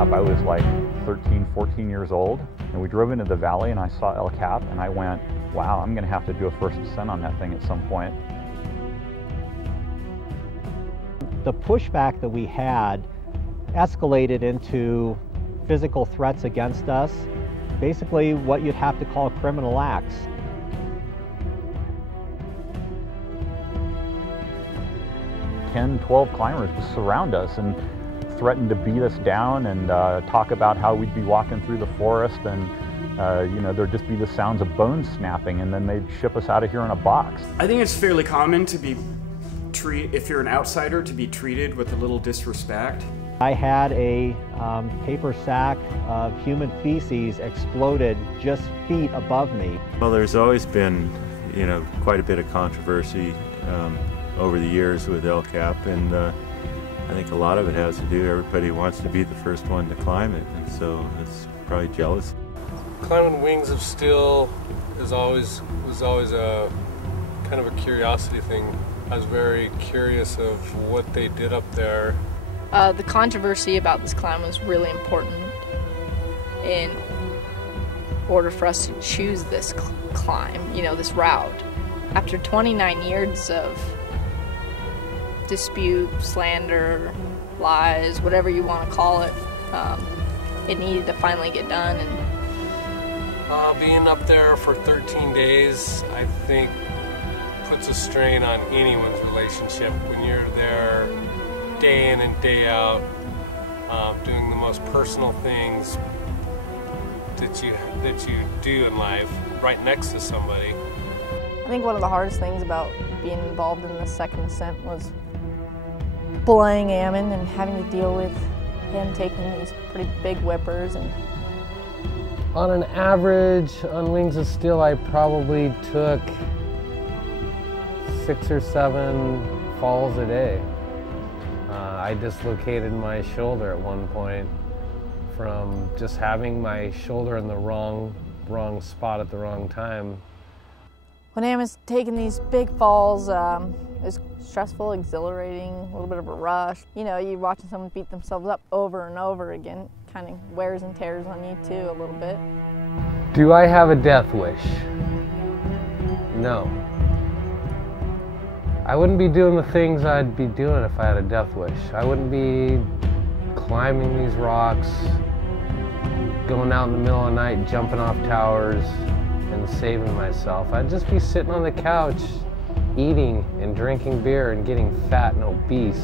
Cap, I was like 13, 14 years old, and we drove into the valley and I saw El Cap and I went, wow, I'm gonna have to do a first ascent on that thing at some point. The pushback that we had escalated into physical threats against us, basically what you'd have to call criminal acts. Ten, 12 climbers just surround us and threaten to beat us down and talk about how we'd be walking through the forest and you know, there'd just be the sounds of bones snapping, and then they'd ship us out of here in a box. I think it's fairly common to be if you're an outsider, to be treated with a little disrespect. I had a paper sack of human feces exploded just feet above me. Well, there's always been, you know, quite a bit of controversy over the years with El Cap, and I think a lot of it has to do, everybody wants to be the first one to climb it, and so it's probably jealous. Climbing Wings of Steel was always a kind of a curiosity thing. I was very curious of what they did up there. The controversy about this climb was really important in order for us to choose this climb, you know, this route. After 29 years of dispute, slander, lies, whatever you want to call it, it needed to finally get done. And being up there for 13 days, I think, puts a strain on anyone's relationship. When you're there day in and day out, doing the most personal things that you do in life, right next to somebody. I think one of the hardest things about being involved in the second ascent was belaying Ammon and having to deal with him taking these pretty big whippers. And on an average, on Wings of Steel, I probably took 6 or 7 falls a day. I dislocated my shoulder at one point from just having my shoulder in the wrong spot at the wrong time. When Ammon's taking these big falls, it's stressful, exhilarating, a little bit of a rush. You know, you're watching someone beat themselves up over and over again. Kind of wears and tears on you too, a little bit. Do I have a death wish? No. I wouldn't be doing the things I'd be doing if I had a death wish. I wouldn't be climbing these rocks, going out in the middle of the night, jumping off towers, and saving myself. I'd just be sitting on the couch, eating and drinking beer and getting fat and obese.